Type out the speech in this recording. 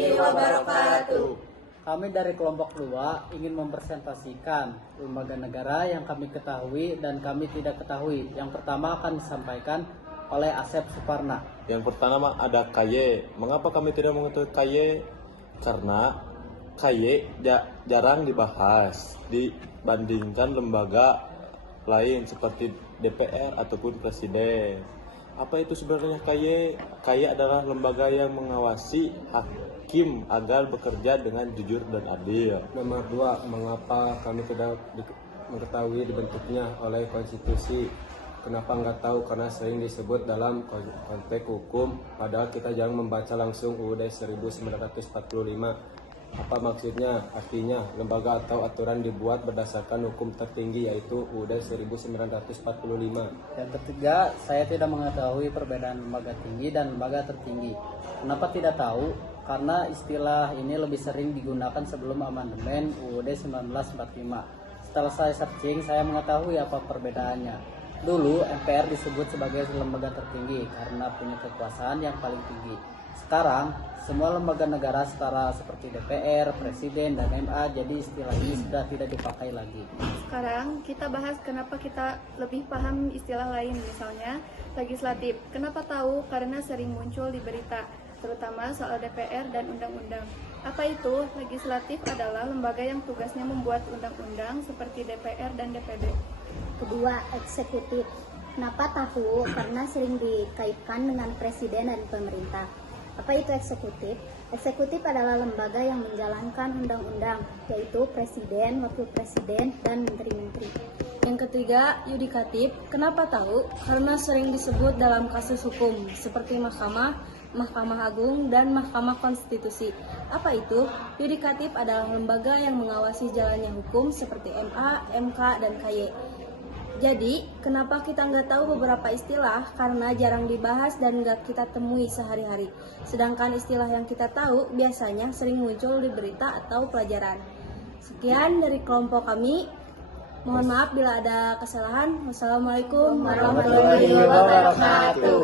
warahmatullahi wabarakatuh. Kami dari kelompok 2 ingin mempresentasikan lembaga negara yang kami ketahui dan kami tidak ketahui. Yang pertama akan disampaikan oleh Asep Suparna. Yang pertama ada KY. Mengapa kami tidak mengetahui KY? Karena KY jarang dibahas dibandingkan lembaga lain seperti DPR ataupun Presiden. Apa itu sebenarnya KY? KY adalah lembaga yang mengawasi hakim agar bekerja dengan jujur dan adil. Nomor 2, mengapa kami tidak mengetahui dibentuknya oleh konstitusi? Kenapa nggak tahu? Karena sering disebut dalam konteks hukum, padahal kita jarang membaca langsung UUD 1945. Apa maksudnya? Artinya, lembaga atau aturan dibuat berdasarkan hukum tertinggi yaitu UUD 1945. Yang ketiga, saya tidak mengetahui perbedaan lembaga tinggi dan lembaga tertinggi. Kenapa tidak tahu? Karena istilah ini lebih sering digunakan sebelum amandemen UUD 1945. Setelah saya searching, saya mengetahui apa perbedaannya. Dulu MPR disebut sebagai lembaga tertinggi karena punya kekuasaan yang paling tinggi. Sekarang semua lembaga negara setara seperti DPR, Presiden, dan MA, jadi istilah ini sudah tidak dipakai lagi. Sekarang kita bahas kenapa kita lebih paham istilah lain, misalnya legislatif. Kenapa tahu? Karena sering muncul di berita, terutama soal DPR dan undang-undang. Apa itu? Legislatif adalah lembaga yang tugasnya membuat undang-undang seperti DPR dan DPD. Kedua, eksekutif. Kenapa tahu? Karena sering dikaitkan dengan presiden dan pemerintah. Apa itu eksekutif? Eksekutif adalah lembaga yang menjalankan undang-undang, yaitu presiden, wakil presiden, dan menteri-menteri. Yang ketiga, yudikatif. Kenapa tahu? Karena sering disebut dalam kasus hukum, seperti mahkamah, Mahkamah Agung, dan Mahkamah Konstitusi. Apa itu? Yudikatif adalah lembaga yang mengawasi jalannya hukum seperti MA, MK, dan KY. Jadi, kenapa kita nggak tahu beberapa istilah? Karena jarang dibahas dan nggak kita temui sehari-hari. Sedangkan istilah yang kita tahu biasanya sering muncul di berita atau pelajaran. Sekian dari kelompok kami. Mohon maaf bila ada kesalahan. Wassalamualaikum warahmatullahi wabarakatuh.